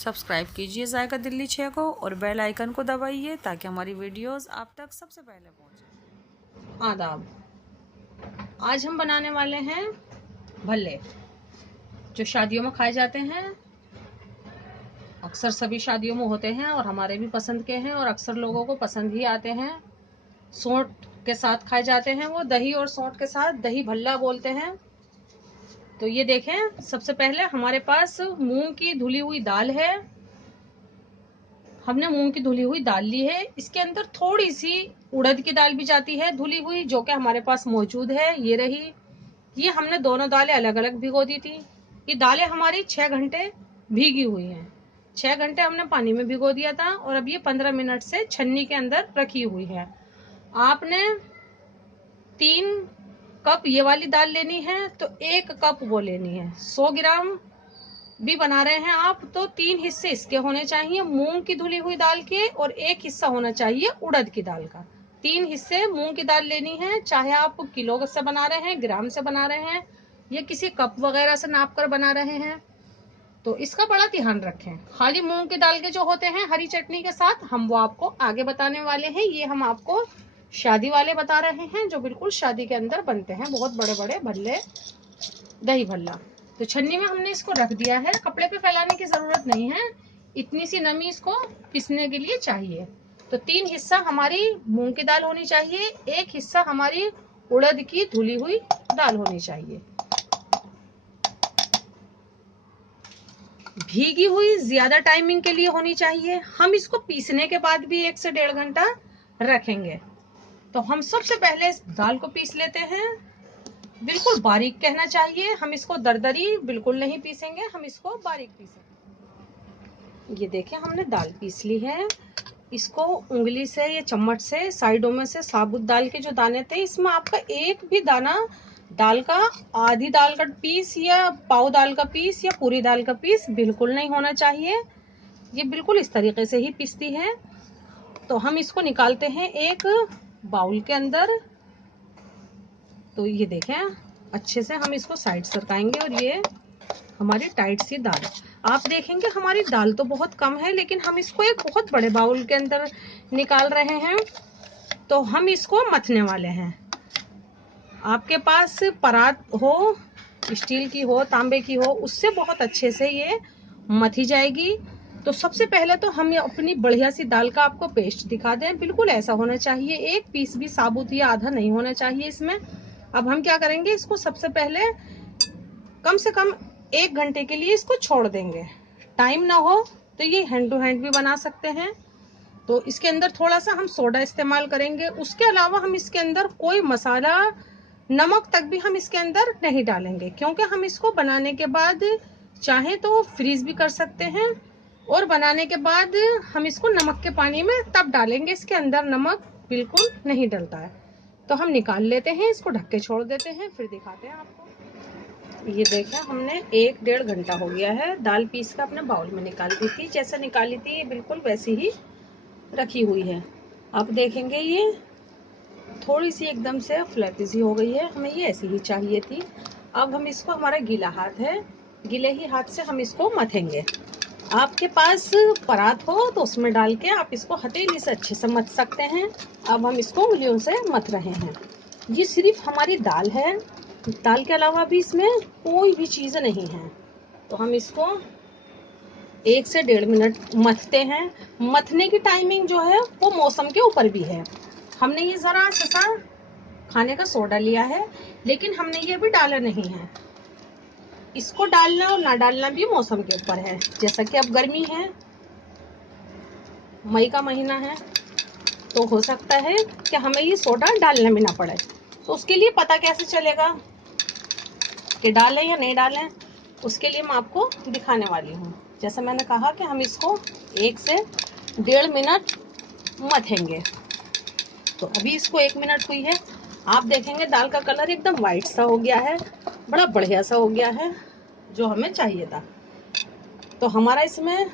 Subscribe कीजिए जायका दिल्ली 6 को और बेल आइकन को दबाइए ताकि हमारी वीडियोस आप तक सबसे पहले पहुंचे। आदाब। आज हम बनाने वाले हैं भल्ले, जो शादियों में खाए जाते हैं। अक्सर सभी शादियों में होते हैं और हमारे भी पसंद के हैं और अक्सर लोगों को पसंद ही आते हैं। सौंठ के साथ खाए जाते हैं, वो दही और सौंठ के साथ दही भल्ला बोलते हैं। तो ये देखें, सबसे पहले हमारे पास मूंग की धुली हुई दाल है। हमने मूंग की धुली हुई दाल ली है। इसके अंदर थोड़ी सी उड़द की दाल भी जाती है धुली हुई, जो कि हमारे पास मौजूद है। ये रही। ये हमने दोनों दालें अलग अलग भिगो दी थी। ये दालें हमारी 6 घंटे भीगी हुई हैं। 6 घंटे हमने पानी में भिगो दिया था और अब ये 15 मिनट से छन्नी के अंदर रखी हुई है। आपने 3 कप ये वाली दाल लेनी है तो 1 कप वो लेनी है। 100 ग्राम भी बना रहे हैं आप तो 3 हिस्से इसके होने चाहिए मूंग की धुली हुई दाल के और 1 हिस्सा होना चाहिए उड़द की दाल का। 3 हिस्से मूंग की दाल लेनी है, चाहे आप किलो से बना रहे हैं, ग्राम से बना रहे हैं या किसी कप वगैरह से नाप कर बना रहे हैं। तो इसका बड़ा ध्यान रखें। खाली मूंग की दाल के जो होते हैं हरी चटनी के साथ, हम वो आपको आगे बताने वाले हैं। ये हम आपको शादी वाले बता रहे हैं, जो बिल्कुल शादी के अंदर बनते हैं, बहुत बड़े बड़े भल्ले, दही भल्ला। तो छन्नी में हमने इसको रख दिया है। कपड़े पे फैलाने की जरूरत नहीं है, इतनी सी नमी इसको पिसने के लिए चाहिए। तो 3 हिस्सा हमारी मूंग की दाल होनी चाहिए, 1 हिस्सा हमारी उड़द की धुली हुई दाल होनी चाहिए। भीगी हुई ज्यादा टाइमिंग के लिए होनी चाहिए। हम इसको पीसने के बाद भी 1 से 1.5 घंटा रखेंगे। तो हम सबसे पहले इस दाल को पीस लेते हैं। बिल्कुल बारीक कहना चाहिए, हम इसको दरदरी बिल्कुल नहीं पीसेंगे, हम इसको बारीक पीसेंगे। ये देखें, हमने दाल पीस ली है। इसको उंगली से या चम्मच से साइडों में से साबुत दाल के जो दाने थे, इसमें आपका एक भी दाना दाल का, आधी दाल का पीस या पाव दाल का पीस या पूरी दाल का पीस बिल्कुल नहीं होना चाहिए। ये बिल्कुल इस तरीके से ही पीसती है। तो हम इसको निकालते हैं एक बाउल के अंदर। तो ये देखें, अच्छे से हम इसको साइड सरकाएंगे और ये हमारी टाइट सी दाल। आप देखेंगे हमारी दाल तो बहुत कम है, लेकिन हम इसको एक बहुत बड़े बाउल के अंदर निकाल रहे हैं। तो हम इसको मथने वाले हैं। आपके पास परात हो, स्टील की हो, तांबे की हो, उससे बहुत अच्छे से ये मथी जाएगी। तो सबसे पहले तो हम अपनी बढ़िया सी दाल का आपको पेस्ट दिखा दें। बिल्कुल ऐसा होना चाहिए, एक पीस भी साबुत या आधा नहीं होना चाहिए इसमें। अब हम क्या करेंगे, इसको सबसे पहले कम से कम 1 घंटे के लिए इसको छोड़ देंगे। टाइम ना हो तो ये हैंड टू हैंड भी बना सकते हैं। तो इसके अंदर थोड़ा सा हम सोडा इस्तेमाल करेंगे। उसके अलावा हम इसके अंदर कोई मसाला, नमक तक भी हम इसके अंदर नहीं डालेंगे, क्योंकि हम इसको बनाने के बाद चाहे तो फ्रीज भी कर सकते हैं और बनाने के बाद हम इसको नमक के पानी में तब डालेंगे। इसके अंदर नमक बिल्कुल नहीं डलता है। तो हम निकाल लेते हैं, इसको ढक के छोड़ देते हैं, फिर दिखाते हैं आपको। ये देखें, हमने 1-1.5 घंटा हो गया है। दाल पीस का अपने बाउल में निकाल दी थी, जैसे निकाली थी ये बिल्कुल वैसी ही रखी हुई है। अब देखेंगे ये थोड़ी सी एकदम से फ्लैपी सी हो गई है, हमें ये ऐसी ही चाहिए थी। अब हम इसको, हमारा गीला हाथ है, गीले ही हाथ से हम इसको मथेंगे। आपके पास परात हो तो उसमें डाल के आप इसको हथेली से अच्छे से मथ सकते हैं। अब हम इसको उंगलियों से मथ रहे हैं। ये सिर्फ हमारी दाल है, दाल के अलावा भी इसमें कोई भी चीज़ नहीं है। तो हम इसको 1 से 1.5 मिनट मथते हैं। मथने की टाइमिंग जो है वो मौसम के ऊपर भी है। हमने ये ज़रा सा खाने का सोडा लिया है, लेकिन हमने ये भी डाला नहीं है। इसको डालना और ना डालना भी मौसम के ऊपर है। जैसा कि अब गर्मी है, मई का महीना है, तो हो सकता है कि हमें ये सोडा डालने भी ना पड़े। तो उसके लिए पता कैसे चलेगा कि डालें या नहीं डालें, उसके लिए मैं आपको दिखाने वाली हूँ। जैसा मैंने कहा कि हम इसको 1 से 1.5 मिनट मथेंगे। तो अभी इसको 1 मिनट हुई है। आप देखेंगे दाल का कलर एकदम वाइट सा हो गया है, बड़ा बढ़िया सा हो गया है, जो हमें चाहिए था। तो हमारा इसमें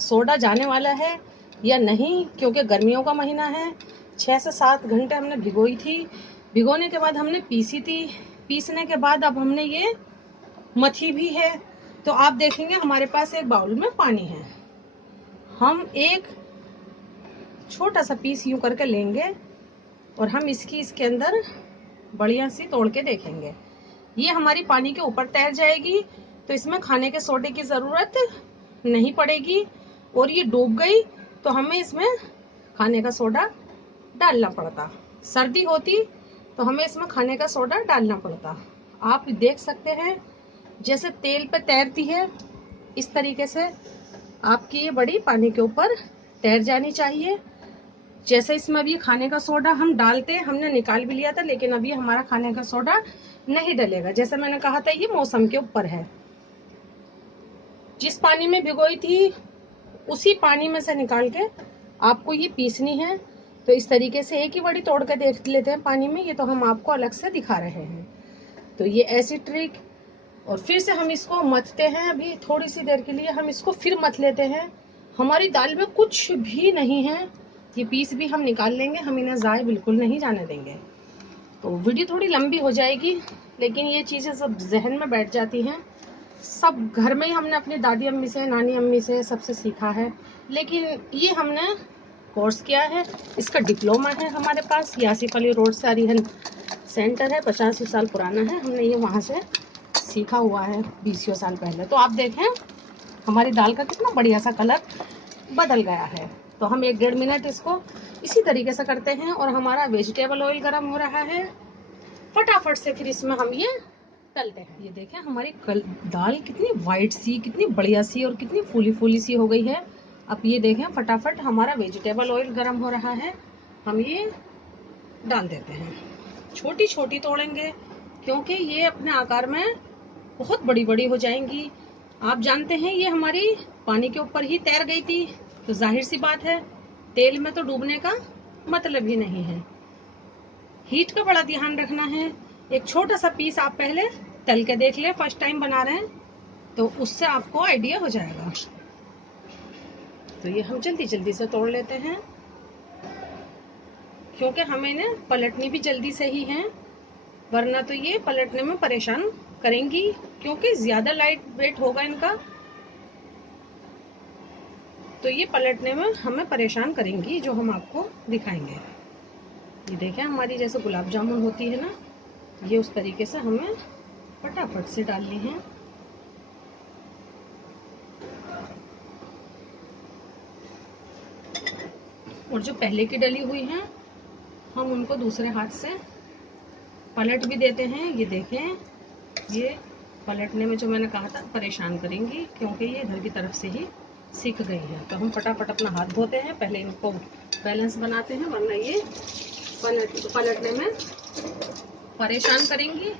सोडा जाने वाला है या नहीं, क्योंकि गर्मियों का महीना है। 6 से 7 घंटे हमने भिगोई थी, भिगोने के बाद हमने पीसी थी, पीसने के बाद अब हमने ये मथी भी है। तो आप देखेंगे हमारे पास एक बाउल में पानी है। हम एक छोटा सा पीस यूं करके लेंगे और हम इसके अंदर बढ़िया सी तोड़ के देखेंगे। ये हमारी पानी के ऊपर तैर जाएगी तो इसमें खाने के सोडे की ज़रूरत नहीं पड़ेगी, और ये डूब गई तो हमें इसमें खाने का सोडा डालना पड़ता। सर्दी होती तो हमें इसमें खाने का सोडा डालना पड़ता। आप देख सकते हैं जैसे तेल पे तैरती है, इस तरीके से आपकी ये बड़ी पानी के ऊपर तैर जानी चाहिए। जैसे इसमें अभी खाने का सोडा हम डालते, हमने निकाल भी लिया था, लेकिन अभी हमारा खाने का सोडा नहीं डलेगा। जैसे मैंने कहा था, ये मौसम के ऊपर है। जिस पानी में भिगोई थी उसी पानी में से निकाल के आपको ये पीसनी है। तो इस तरीके से एक ही बड़ी तोड़ के देख लेते हैं पानी में, ये तो हम आपको अलग से दिखा रहे हैं। तो ये ऐसी ट्रिक, और फिर से हम इसको मथते हैं। अभी थोड़ी सी देर के लिए हम इसको फिर मथ लेते हैं। हमारी दाल में कुछ भी नहीं है, ये पीस भी हम निकाल लेंगे, हम इन्हें ज़ाय बिल्कुल नहीं जाने देंगे। तो वीडियो थोड़ी लंबी हो जाएगी, लेकिन ये चीज़ें सब जहन में बैठ जाती हैं। सब घर में ही हमने अपनी दादी अम्मी से, नानी अम्मी से, सबसे सीखा है। लेकिन ये हमने कोर्स किया है, इसका डिप्लोमा है हमारे पास। यासिफ अली रोड से अरिहन सेंटर है, 85 साल पुराना है। हमने ये वहाँ से सीखा हुआ है 20 साल पहले। तो आप देखें हमारी दाल का कितना बढ़िया सा कलर बदल गया है। तो हम 1-1.5 मिनट इसको इसी तरीके से करते हैं, और हमारा वेजिटेबल ऑयल गर्म हो रहा है। फटाफट से फिर इसमें हम ये तलते हैं। ये देखें हमारी दाल कितनी वाइट सी, कितनी बढ़िया सी और कितनी फूली फूली सी हो गई है। अब ये देखें फटाफट हमारा वेजिटेबल ऑयल गर्म हो रहा है, हम ये डाल देते हैं। छोटी छोटी तोड़ेंगे क्योंकि ये अपने आकार में बहुत बड़ी बड़ी हो जाएंगी। आप जानते हैं ये हमारी पानी के ऊपर ही तैर गई थी, तो जाहिर सी बात है तेल में तो डूबने का मतलब ही नहीं है। हीट का बड़ा ध्यान रखना है। एक छोटा सा पीस आप पहले तल के देख ले, फर्स्ट टाइम बना रहे हैं तो उससे आपको आइडिया हो जाएगा। तो ये हम जल्दी जल्दी से तोड़ लेते हैं, क्योंकि हमें इन्हें पलटनी भी जल्दी से ही है, वरना तो ये पलटने में परेशान करेंगी, क्योंकि ज्यादा लाइट वेट होगा इनका, तो ये पलटने में हमें परेशान करेंगी, जो हम आपको दिखाएंगे। ये देखें हमारी जैसे गुलाब जामुन होती है ना, ये उस तरीके से हमें फटाफट से डालनी है। और जो पहले की डली हुई हैं हम उनको दूसरे हाथ से पलट भी देते हैं। ये देखें ये पलटने में जो मैंने कहा था परेशान करेंगी, क्योंकि ये इधर की तरफ से ही सीख गई है। तो हम फटाफट अपना हाथ धोते हैं, पहले इनको बैलेंस बनाते हैं, वरना ये पलटने में परेशान करेंगी।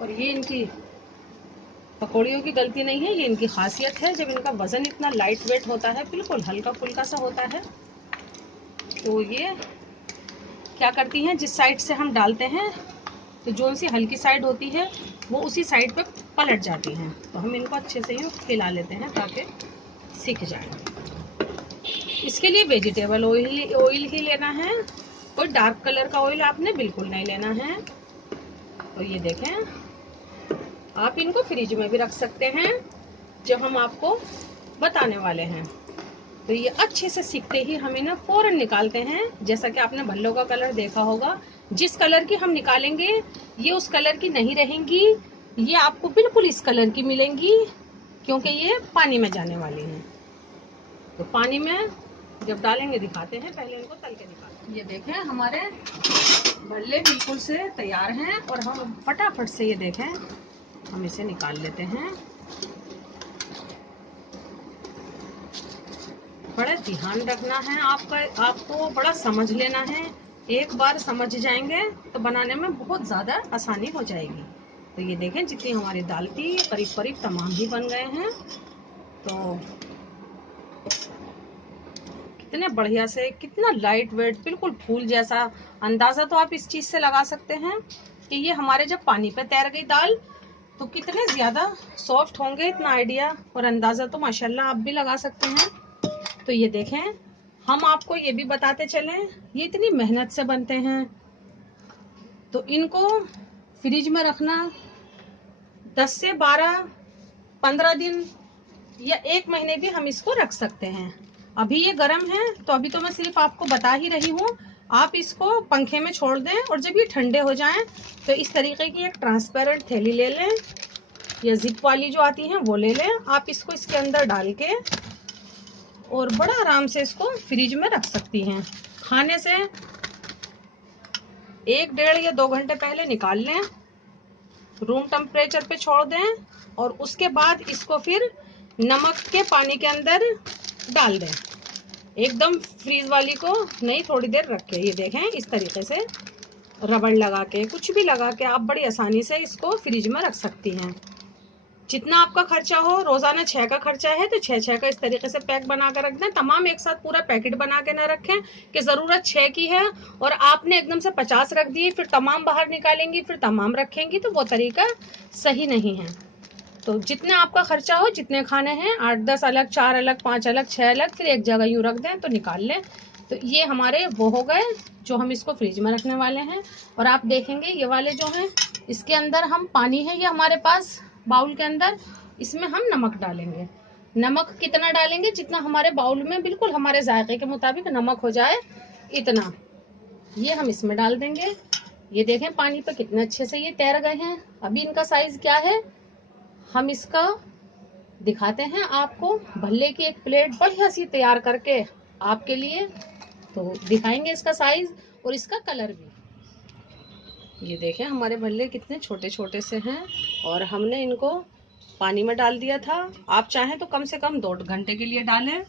और ये इनकी पकौड़ियों की गलती नहीं है, ये इनकी खासियत है। जब इनका वजन इतना लाइट वेट होता है, बिल्कुल हल्का फुल्का सा होता है, तो ये क्या करती हैं, जिस साइड से हम डालते हैं तो जो सी हल्की साइड होती है वो उसी साइड पे पलट जाती हैं। तो हम इनको अच्छे से ही फैला लेते हैं ताकि सीख जाए। इसके लिए वेजिटेबल ऑयल ही लेना है, कोई डार्क कलर का ऑयल आपने बिल्कुल नहीं लेना है। तो ये देखें आप इनको फ्रिज में भी रख सकते हैं, जो हम आपको बताने वाले हैं। तो ये अच्छे से सीखते ही हम इन्हें फौरन निकालते हैं। जैसा कि आपने भल्लों का कलर देखा होगा, जिस कलर की हम निकालेंगे ये उस कलर की नहीं रहेंगी, ये आपको बिल्कुल इस कलर की मिलेंगी, क्योंकि ये पानी में जाने वाली हैं। तो पानी में जब डालेंगे दिखाते हैं, पहले इनको तल के निकालते हैं। ये देखें हमारे भल्ले बिल्कुल से तैयार हैं, और हम फटाफट से ये देखें हम इसे निकाल लेते हैं। बड़ा ध्यान रखना है आपको बड़ा समझ लेना है। एक बार समझ जाएंगे तो बनाने में बहुत ज़्यादा आसानी हो जाएगी। तो ये देखें जितनी हमारी दाल थी करीब करीब तमाम ही बन गए हैं। तो कितने बढ़िया से, कितना लाइट वेट, बिल्कुल फूल जैसा। अंदाज़ा तो आप इस चीज़ से लगा सकते हैं कि ये हमारे जब पानी पे तैर गई दाल तो कितने ज़्यादा सॉफ्ट होंगे, इतना आइडिया और अंदाज़ा तो माशाल्लाह आप भी लगा सकते हैं। तो ये देखें हम आपको ये भी बताते चलें, ये इतनी मेहनत से बनते हैं, तो इनको फ्रिज में रखना 10 से 12 15 दिन या 1 महीने भी हम इसको रख सकते हैं। अभी ये गर्म है तो अभी तो मैं सिर्फ आपको बता ही रही हूँ। आप इसको पंखे में छोड़ दें और जब ये ठंडे हो जाएं तो इस तरीके की एक ट्रांसपेरेंट थैली ले लें या जिप वाली जो आती है वो ले लें। आप इसको इसके अंदर डाल के और बड़ा आराम से इसको फ्रिज में रख सकती हैं। खाने से 1 डेढ़ या 2 घंटे पहले निकाल लें, रूम टेम्परेचर पे छोड़ दें और उसके बाद इसको फिर नमक के पानी के अंदर डाल दें। एकदम फ्रीज वाली को नहीं, थोड़ी देर रख के, ये देखें इस तरीके से रबड़ लगा के, कुछ भी लगा के आप बड़ी आसानी से इसको फ्रिज में रख सकती हैं। जितना आपका खर्चा हो, रोजाना 6 का खर्चा है तो 6 का इस तरीके से पैक बना कर रख दें। तमाम एक साथ पूरा पैकेट बना के न रखें कि जरूरत 6 की है और आपने एकदम से 50 रख दिए, फिर तमाम बाहर निकालेंगी, फिर तमाम रखेंगी, तो वो तरीका सही नहीं है। तो जितना आपका खर्चा हो, जितने खाने हैं 8-10 अलग, 4 अलग, 5 अलग, 6 अलग, फिर एक जगह यूं रख दें तो निकाल लें। तो ये हमारे वो हो गए जो हम इसको फ्रिज में रखने वाले हैं। और आप देखेंगे ये वाले जो हैं इसके अंदर हम पानी है, ये हमारे पास बाउल के अंदर, इसमें हम नमक डालेंगे। नमक कितना डालेंगे? जितना हमारे बाउल में बिल्कुल हमारे जायके के मुताबिक नमक हो जाए इतना, ये हम इसमें डाल देंगे। ये देखें पानी पे कितने अच्छे से ये तैर गए हैं। अभी इनका साइज क्या है हम इसका दिखाते हैं आपको। भल्ले की एक प्लेट बढ़िया सी तैयार करके आपके लिए तो दिखाएंगे इसका साइज और इसका कलर भी। ये देखें हमारे भल्ले कितने छोटे छोटे से हैं और हमने इनको पानी में डाल दिया था। आप चाहें तो कम से कम 2 घंटे के लिए डालें,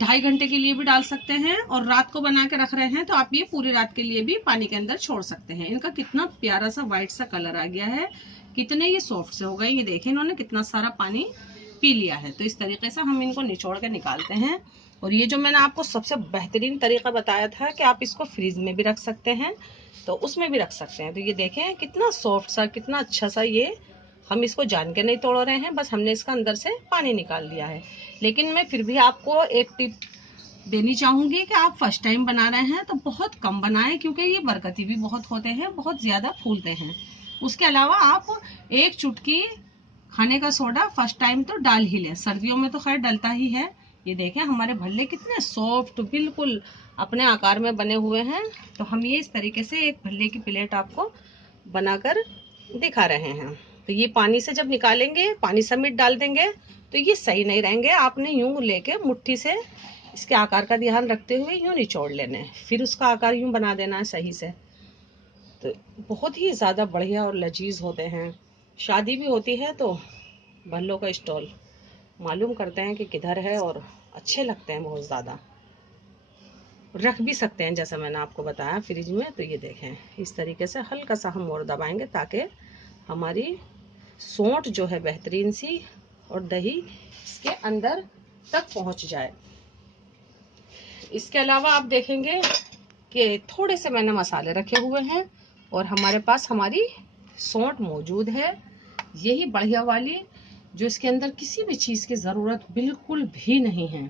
2.5 घंटे के लिए भी डाल सकते हैं। और रात को बना के रख रहे हैं तो आप ये पूरी रात के लिए भी पानी के अंदर छोड़ सकते हैं। इनका कितना प्यारा सा व्हाइट सा कलर आ गया है, कितने ये सॉफ्ट से हो गए। ये देखें इन्होंने कितना सारा पानी पी लिया है। तो इस तरीके से हम इनको निचोड़ के निकालते हैं। और ये जो मैंने आपको सबसे बेहतरीन तरीका बताया था कि आप इसको फ्रीज में भी रख सकते हैं तो उसमें भी रख सकते हैं। तो ये देखें कितना सॉफ्ट सा, कितना अच्छा सा, ये हम इसको जान के नहीं तोड़ रहे हैं, बस हमने इसका अंदर से पानी निकाल दिया है। लेकिन मैं फिर भी आपको एक टिप देनी चाहूंगी कि आप फर्स्ट टाइम बना रहे हैं तो बहुत कम बनाएं, क्योंकि ये बरकती भी बहुत होते हैं, बहुत ज्यादा फूलते हैं। उसके अलावा आप 1 चुटकी खाने का सोडा फर्स्ट टाइम तो डाल ही लें, सर्दियों में तो खैर डलता ही है। ये देखें हमारे भल्ले कितने सॉफ्ट बिल्कुल अपने आकार में बने हुए हैं। तो हम ये इस तरीके से एक भल्ले की प्लेट आपको बनाकर दिखा रहे हैं। तो ये पानी से जब निकालेंगे, पानी समेत डाल देंगे तो ये सही नहीं रहेंगे। आपने यूं लेके मुट्ठी से इसके आकार का ध्यान रखते हुए यूं निचोड़ लेने, फिर उसका आकार यूं बना देना है सही से। तो बहुत ही ज़्यादा बढ़िया और लजीज होते हैं। शादी भी होती है तो भल्लों का स्टॉल मालूम करते हैं कि किधर है और अच्छे लगते हैं बहुत ज़्यादा। रख भी सकते हैं जैसा मैंने आपको बताया फ्रिज में। तो ये देखें इस तरीके से हल्का सा हम और दबाएंगे ताकि हमारी सोंठ जो है बेहतरीन सी और दही इसके अंदर तक पहुंच जाए। इसके अलावा आप देखेंगे कि थोड़े से मैंने मसाले रखे हुए हैं और हमारे पास हमारी सोंठ मौजूद है, यही बढ़िया वाली, जो इसके अंदर किसी भी चीज़ की ज़रूरत बिल्कुल भी नहीं है।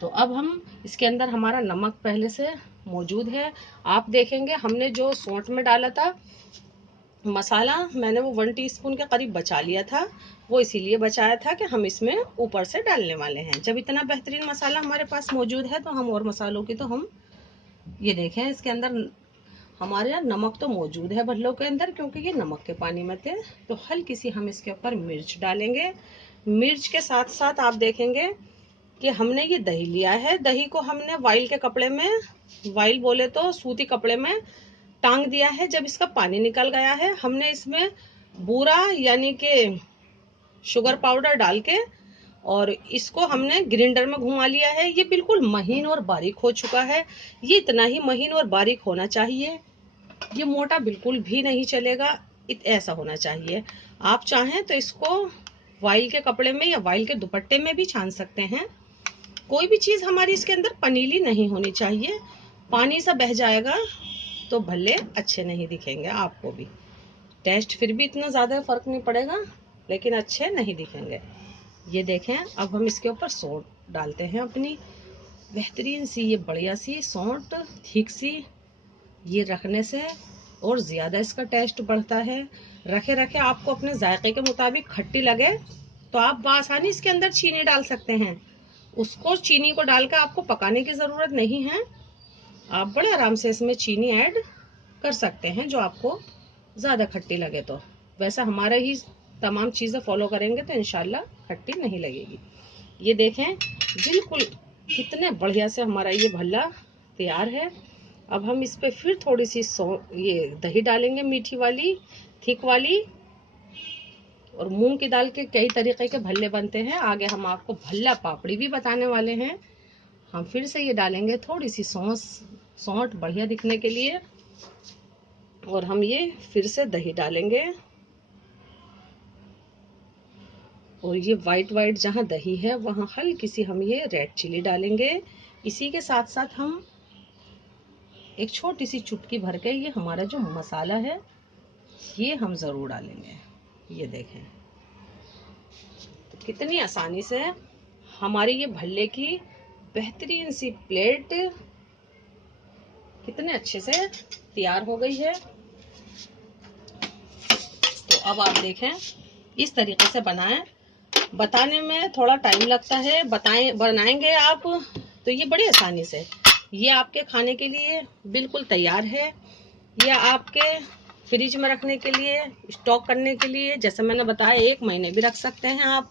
तो अब हम इसके अंदर हमारा नमक पहले से मौजूद है। आप देखेंगे हमने जो सोंठ में डाला था मसाला, मैंने वो 1 टीस्पून के करीब बचा लिया था। वो इसीलिए बचाया था कि हम इसमें ऊपर से डालने वाले हैं। जब इतना बेहतरीन मसाला हमारे पास मौजूद है तो हम और मसालों की तो हम, ये देखें इसके अंदर हमारे यहाँ नमक तो मौजूद है भल्लों के अंदर, क्योंकि ये नमक के पानी में थे। तो हल्की सी हम इसके ऊपर मिर्च डालेंगे। मिर्च के साथ साथ आप देखेंगे कि हमने ये दही लिया है। दही को हमने वाइल के कपड़े में, वाइल बोले तो सूती कपड़े में टांग दिया है। जब इसका पानी निकल गया है हमने इसमें बूरा यानी कि शुगर पाउडर डाल के और इसको हमने ग्राइंडर में घुमा लिया है। ये बिल्कुल महीन और बारीक हो चुका है। ये इतना ही महीन और बारीक होना चाहिए, ये मोटा बिल्कुल भी नहीं चलेगा, ऐसा होना चाहिए। आप चाहें तो इसको वाइल के कपड़े में या वाइल के दुपट्टे में भी छान सकते हैं। कोई भी चीज़ हमारी इसके अंदर पनीली नहीं होनी चाहिए। पानी सा बह जाएगा तो भल्ले अच्छे नहीं दिखेंगे, आपको भी टेस्ट फिर भी इतना ज़्यादा फर्क नहीं पड़ेगा, लेकिन अच्छे नहीं दिखेंगे। ये देखें अब हम इसके ऊपर सौंठ डालते हैं अपनी बेहतरीन सी, ये बढ़िया सी सौंठ ठीक सी। ये रखने से और ज़्यादा इसका टेस्ट बढ़ता है। रखे रखे आपको अपने जायके के मुताबिक खट्टी लगे तो आप आसानी इसके अंदर चीनी डाल सकते हैं। उसको चीनी को डालकर आपको पकाने की जरूरत नहीं है। आप बड़े आराम से इसमें चीनी ऐड कर सकते हैं जो आपको ज्यादा खट्टी लगे तो। वैसा हमारा ही तमाम चीजें फॉलो करेंगे तो इंशाल्लाह खट्टी नहीं लगेगी। ये देखें बिल्कुल कितने बढ़िया से हमारा ये भल्ला तैयार है। अब हम इस पे फिर थोड़ी सी ये दही डालेंगे, मीठी वाली, थिक वाली। और मूंग की दाल के कई तरीके के भल्ले बनते हैं, आगे हम आपको भल्ला पापड़ी भी बताने वाले हैं। हम फिर से ये डालेंगे थोड़ी सी सौंठ बढ़िया दिखने के लिए। और हम ये फिर से दही डालेंगे। और ये वाइट जहाँ दही है वहाँ हल्की सी हम ये रेड चिली डालेंगे। इसी के साथ साथ हम एक छोटी सी चुटकी भर के ये हमारा जो मसाला है ये हम जरूर डालेंगे। ये देखें तो कितनी आसानी से हमारी ये भल्ले की बेहतरीन सी प्लेट कितने अच्छे से तैयार हो गई है। तो अब आप देखें इस तरीके से बनाएं। बताने में थोड़ा टाइम लगता है, बनाएंगे आप तो ये बड़ी आसानी से ये आपके खाने के लिए बिल्कुल तैयार है। या आपके फ्रिज में रखने के लिए, स्टॉक करने के लिए, जैसे मैंने बताया 1 महीने भी रख सकते हैं आप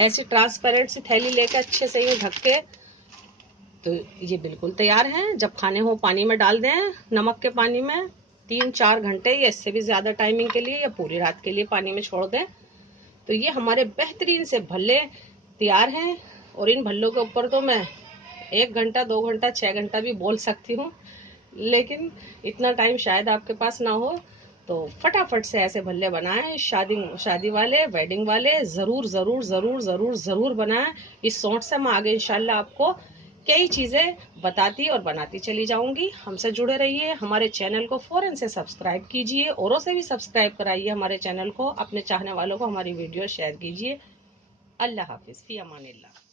ऐसी ट्रांसपेरेंट सी थैली लेकर अच्छे से ये ढक के। तो ये बिल्कुल तैयार है। जब खाने हो पानी में डाल दें, नमक के पानी में 3-4 घंटे या इससे भी ज्यादा टाइमिंग के लिए या पूरी रात के लिए पानी में छोड़ दें तो ये हमारे बेहतरीन से भल्ले तैयार हैं। और इन भल्लों के ऊपर तो मैं 1 घंटा, 2 घंटा, 6 घंटा भी बोल सकती हूँ, लेकिन इतना टाइम शायद आपके पास ना हो। तो फटाफट से ऐसे भल्ले बनाएं। शादी वाले, वेडिंग वाले जरूर जरूर जरूर जरूर जरूर बनाएं। इस सोच से मैं आगे इंशाल्लाह आपको कई चीजें बताती और बनाती चली जाऊंगी। हमसे जुड़े रहिए, हमारे चैनल को फौरन से सब्सक्राइब कीजिए, औरों से भी सब्सक्राइब कराइए हमारे चैनल को। अपने चाहने वालों को हमारी वीडियो शेयर कीजिए। अल्लाह हाफिज, फी अमानिल्लाह।